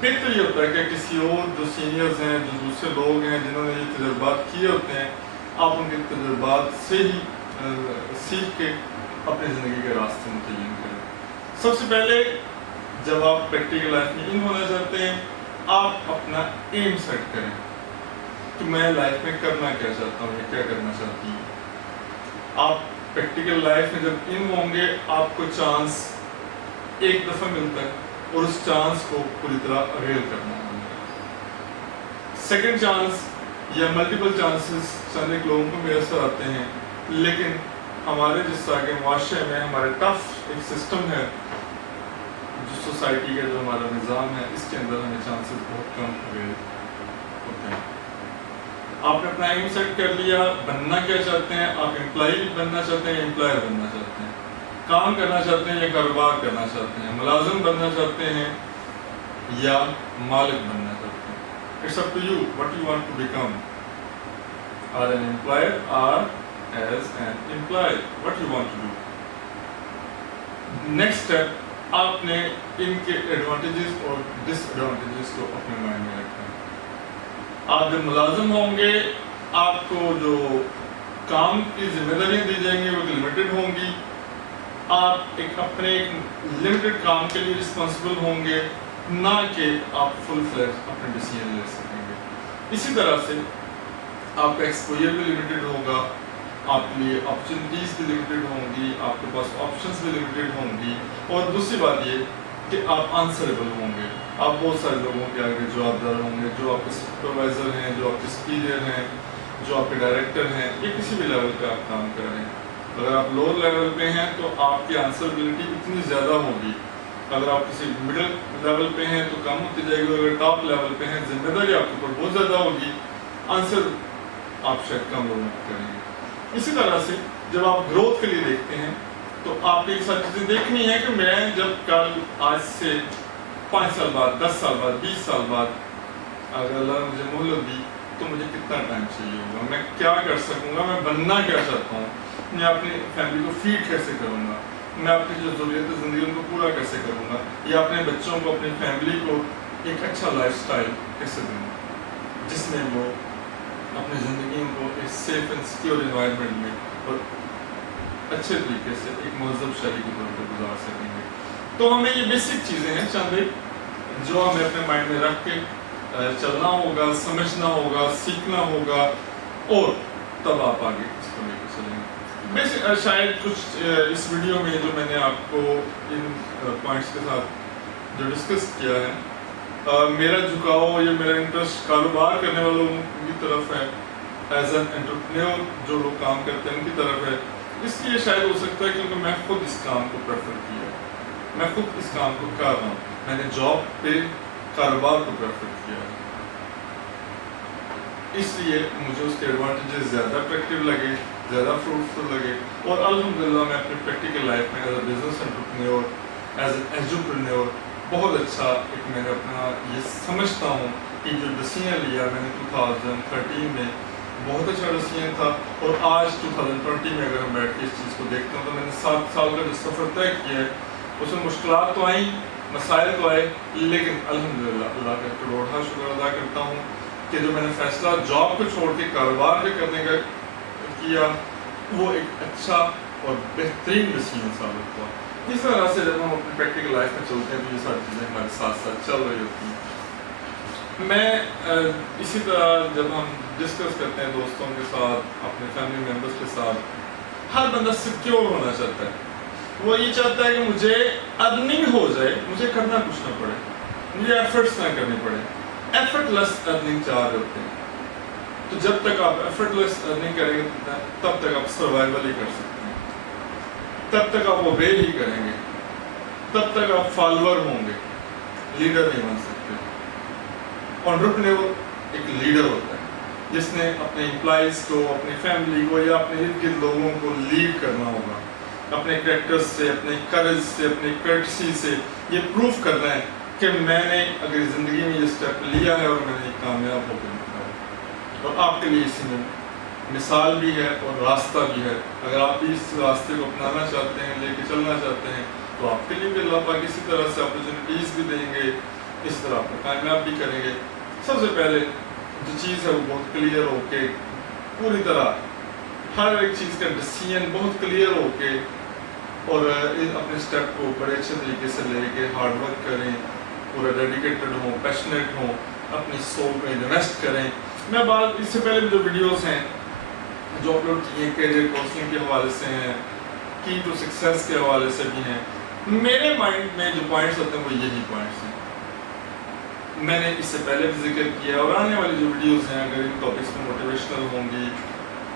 بہتر یہ ہوتا ہے کہ کسی اور جو سینئرز ہیں، جو دوسرے لوگ ہیں جنہوں نے یہ تجربات کیے ہوتے ہیں، آپ ان کے تجربات سے ہی سیکھ کے اپنی زندگی کے راستے متعین کریں۔ سب سے پہلے جب آپ پریکٹیکل لائف میں ان ہونا چاہتے ہیں، آپ اپنا ایم سیٹ کریں کہ میں لائف میں کرنا کیا چاہتا ہوں، کیا کرنا چاہتی ہوں۔ آپ پریکٹیکل لائف میں جب ان ہوں گے، آپ کو چانس ایک دفعہ ملتا ہے اور اس چانس کو پوری طرح اویل کرنا ہوگا۔ सेकंड चांस या मल्टीपल चांसेस चंद एक लोगों को मैसर आते हैं, लेकिन हमारे जिस तरह के मुआशरे में हमारे टफ एक सिस्टम है, जो सोसाइटी का जो हमारा निज़ाम है, इसके अंदर हमें चांसेस बहुत कम होते हैं। आपने अपना एम सेट कर लिया, बनना क्या चाहते हैं, आप एम्प्लॉय बनना चाहते हैं, एम्प्लॉयर बनना चाहते हैं, काम करना चाहते हैं या कारोबार करना चाहते हैं, मुलाजिम बनना चाहते हैं या मालिक बनना चाहते हैं। It's up to you what you want to become, or an employer or as an employee, what you want to do. Next step, आपने इनके एडवांटेजेस और डिसएडवांटेजेस को अपने माइंड में रखना है। आप जब मुलाजिम होंगे, आपको जो काम की जिम्मेदारियां दी जाएंगी वो लिमिटेड होंगी, आप अपने एक लिमिटेड काम के लिए रिस्पॉन्सिबल होंगे, ना कि आप फुल फ्लैश अपने डिसीजन ले सकेंगे। इसी तरह से आपका एक्सपोजर भी लिमिटेड होगा, आपके लिए अपॉर्चुनिटीज़ भी लिमिटेड होंगी, आपके पास ऑप्शंस भी लिमिटेड होंगी, और दूसरी बात ये कि आप आंसरेबल होंगे। आप बहुत सारे लोगों के आगे जवाबदार होंगे, जो आपके सुपरवाइज़र हैं, जो आपके सुपीरियर हैं, जो आपके डायरेक्टर हैं, या किसी भी लेवल पे आप काम कर रहे हैं। अगर आप लोअर लेवल पे हैं तो आपकी आंसरेबिलिटी इतनी ज़्यादा होगी, अगर आप किसी मिडिल लेवल पे हैं तो कम होती जाएगी, अगर टॉप लेवल पे हैं जिम्मेदारी आपके ऊपर बहुत ज़्यादा होगी, आंसर आप शायद कम लोगों को करेंगे। इसी तरह से जब आप ग्रोथ के लिए देखते हैं तो आपको एक साथ चीज़ें देखनी है कि मैं जब कल आज से 5 साल बाद, 10 साल बाद, 20 साल बाद अगर अल्लाह ने मुझे मोहलत दी तो मुझे कितना टाइम चाहिए होगा, मैं क्या कर सकूँगा, मैं बनना क्या चाहता हूँ, मैं अपनी फैमिली को फीड कैसे करूँगा, मैं अपनी जो ज़रूरियत ज़िंदगी उनको पूरा कैसे करूँगा, या अपने बच्चों को, अपनी फैमिली को एक अच्छा लाइफस्टाइल कैसे दूँगा जिसमें वो अपनी ज़िंदगी को एक सेफ एंड सिक्योर एनवायरनमेंट में और अच्छे तरीके से एक महज़ब शहरी के तौर पर गुजार सकेंगे। तो हमें ये बेसिक चीज़ें हैं चंद जो हमें अपने माइंड में रख के चलना होगा, समझना होगा, सीखना होगा, और तब आप आगे इसको लेकर चलेंगे। बेसिक शायद कुछ इस वीडियो में जो मैंने आपको इन पॉइंट्स के साथ जो डिस्कस किया है, मेरा झुकाव या मेरा इंटरेस्ट कारोबार करने वालों की तरफ है, एज एन एंटरप्रेन्योर जो लोग काम करते हैं उनकी तरफ है। इसलिए शायद हो सकता है क्योंकि मैं खुद इस काम को प्रेफर किया है, मैं खुद इस काम को कर रहा हूँ, मैंने जॉब पे कारोबार को प्रेफर किया है, इसलिए मुझे उसके एडवांटेजेस ज़्यादा अट्रैक्टिव लगे, ज़्यादा फ्रूटफुल लगे, और अल्हम्दुलिल्लाह मैं अपनी प्रैक्टिकल लाइफ में as a business entrepreneur, as an entrepreneur बहुत अच्छा एक मैंने अपना ये समझता हूँ कि जो डिसीजन लिया मैंने 2013 में बहुत अच्छा डिसीजन था, और आज 2020 में अगर हम बैठ के इस चीज़ को देखते हैं तो मैंने 7 साल का जो सफ़र तय किया है उसमें मुश्किलात तो आई, मसाइल तो आए, लेकिन अल्हम्दुलिल्लाह अल्लाह का करोड़ा शुक्र अदा करता हूँ कि जो मैंने फैसला जॉब को छोड़ के कारोबार के करने का किया वो एक अच्छा और बेहतरीन डिसीजन साबित हुआ। इस तरह से जब हम अपनी प्रैक्टिकल लाइफ में चलते हैं तो ये सारी चीज़ें हमारे साथ साथ चल रही होती हैं। मैं इसी तरह जब हम डिस्कस करते हैं दोस्तों के साथ, अपने फैमिली मेम्बर्स के साथ, हर बंदा सिक्योर होना चाहता है, वो ये चाहता है कि मुझे अर्निंग हो जाए, मुझे करना कुछ ना पड़े, मुझे एफर्ट्स ना करने पड़े। एफर्टलेस अर्निंग चाह रहे होते हैं। तो जब तक आप एफर्टलेस अर्निंग करेंगे तब तक आप सर्वाइवल ही कर सकते हैं, तब तक आप ओबे ही करेंगे, तब तक आप फॉलोअर होंगे, लीडर नहीं बन सकते। एंटरप्रेन्योर एक लीडर होता है जिसने अपने एम्प्लॉइज़ को, अपनी फैमिली को या अपने इर्द गिर्द लोगों को लीड करना होगा, अपने कैरेक्टर्स से, अपने करेज से, अपने कर्टसी से ये प्रूफ करना है कि मैंने अगर ज़िंदगी में ये स्टेप लिया है और मैंने कामयाब होकर दिखाया। और आपके लिए इसी में मिसाल भी है और रास्ता भी है। अगर आप भी इस रास्ते को अपनाना चाहते हैं, लेके चलना चाहते हैं, तो आपके लिए भी अल्लाह पाक इसी तरह से अपॉर्चुनिटीज़ भी देंगे, इस तरह आपको कामयाब भी करेंगे। सबसे पहले जो चीज़ है वो बहुत क्लियर हो के, पूरी तरह हर एक चीज़ का डिसीजन बहुत क्लियर हो के, और अपने स्टेप को बड़े अच्छे तरीके से लेके हार्ड वर्क करें, पूरा डेडिकेटेड हों, पैशनेट हों, अपनी सोल को इन्वेस्ट करें। मैं बात इससे पहले भी जो वीडियोस हैं जो अपलोड किए कैरियर काउंसलिंग के हवाले से हैं, की टू सक्सेस के हवाले से भी हैं, मेरे माइंड में जो पॉइंट्स होते हैं वो यही पॉइंट्स हैं। میں نے اس سے پہلے بھی ذکر کیا اور آنے والی جو ویڈیوز ہیں اگر ان ٹاپکس میں موٹیویشنل ہوں گی،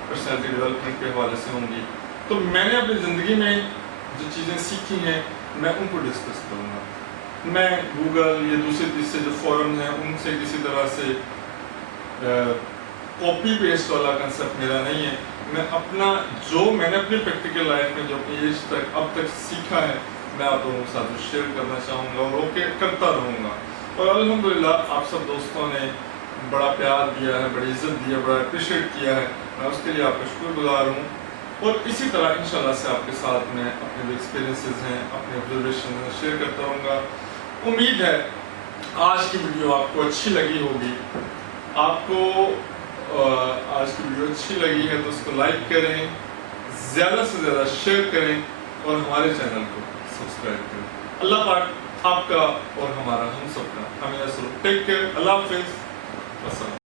پرسنالٹی ڈیولپمنٹ کے حوالے سے ہوں گی، تو میں نے اپنی زندگی میں جو چیزیں سیکھی ہیں میں ان کو ڈسکس کروں گا. میں گوگل یا دوسرے تیسرے جو فورمز ہیں ان سے کسی طرح سے کاپی پیسٹ والا کنسیپٹ میرا نہیں ہے. میں اپنا جو میں نے اپنی پریکٹیکل لائف میں جو اپنی ایج تک اب تک سیکھا ہے میں آپ لوگوں کے ساتھ شیئر کرنا چاہوں گا اور اوکے کرتا رہوں گا. اور الحمدللہ آپ سب دوستوں نے بڑا پیار دیا ہے، بڑی عزت دی ہے، بڑا اپریشیٹ کیا ہے، میں اس کے لیے آپ کا شکر گزار ہوں. اور اسی طرح انشاءاللہ سے آپ کے ساتھ میں اپنے جو ایکسپیرینسز ہیں، اپنے آبزرویشن ہیں شیئر کرتا رہوں گا. امید ہے آج کی ویڈیو آپ کو اچھی لگی ہوگی. آپ کو آج کی ویڈیو اچھی لگی ہے تو اس کو لائک کریں، زیادہ سے زیادہ شیئر کریں اور ہمارے چینل کو سبسکرائب کریں. اللہ پاک آپ کا اور ہمارا ہم سب کا ہمیں ٹیک کیئر. اللہ حافظ. السلام.